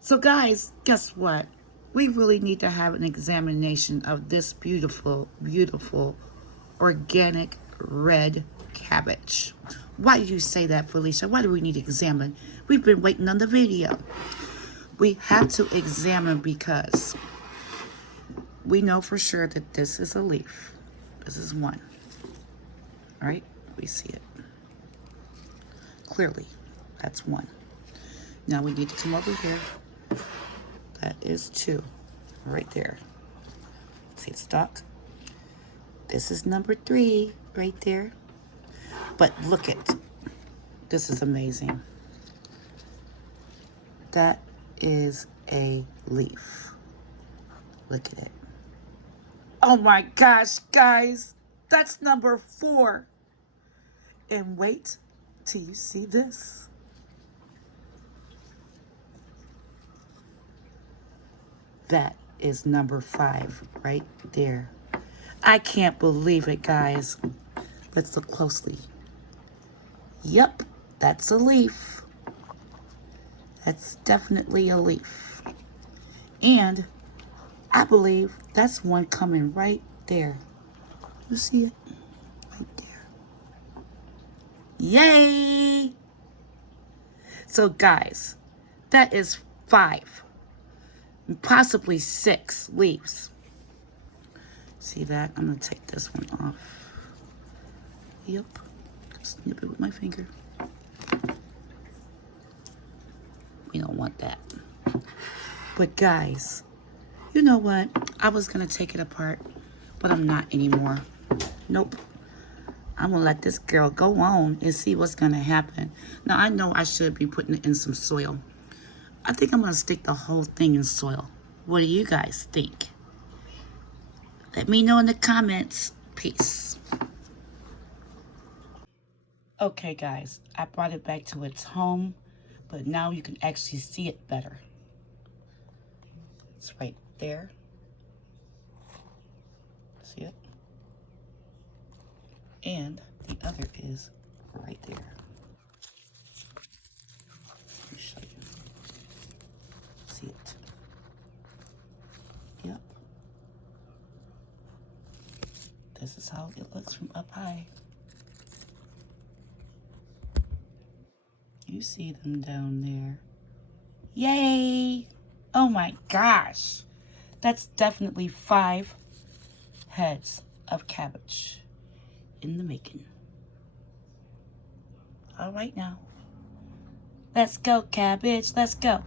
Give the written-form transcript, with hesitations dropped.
So guys, guess what? We really need to have an examination of this beautiful, beautiful, organic red cabbage. Why do you say that, Felicia? Why do we need to examine? We've been waiting on the video. We have to examine because we know for sure that this is a leaf. This is one. All right? We see it. Clearly, that's one. Now we need to come over here. That is two. Right there. See the stalk? This is number 3 right there. But look at, this is amazing. That is a leaf. Look at it. Oh my gosh, guys. That's number 4. And wait till you see this. That is number 5 right there. I can't believe it, guys. Let's look closely. Yep, that's a leaf. That's definitely a leaf. And I believe that's one coming right there. You see it? Right there. Yay! So guys, that is 5, possibly 6 leaves. See that? I'm gonna take this one off. Yep. Snip it with my finger. We don't want that. But guys, you know what? I was gonna take it apart, but I'm not anymore. Nope. I'm gonna let this girl go on and see what's gonna happen. Now I know I should be putting it in some soil. I think I'm gonna stick the whole thing in soil. What do you guys think? Let me know in the comments. Peace. Okay guys, I brought it back to its home, but now you can actually see it better. It's right there. See it? And the other is right there. Let me show you. See it? Yep. This is how it looks from up high. You see them down there. Yay! Oh my gosh! That's definitely 5 heads of cabbage in the making. All right now. Let's go, cabbage. Let's go.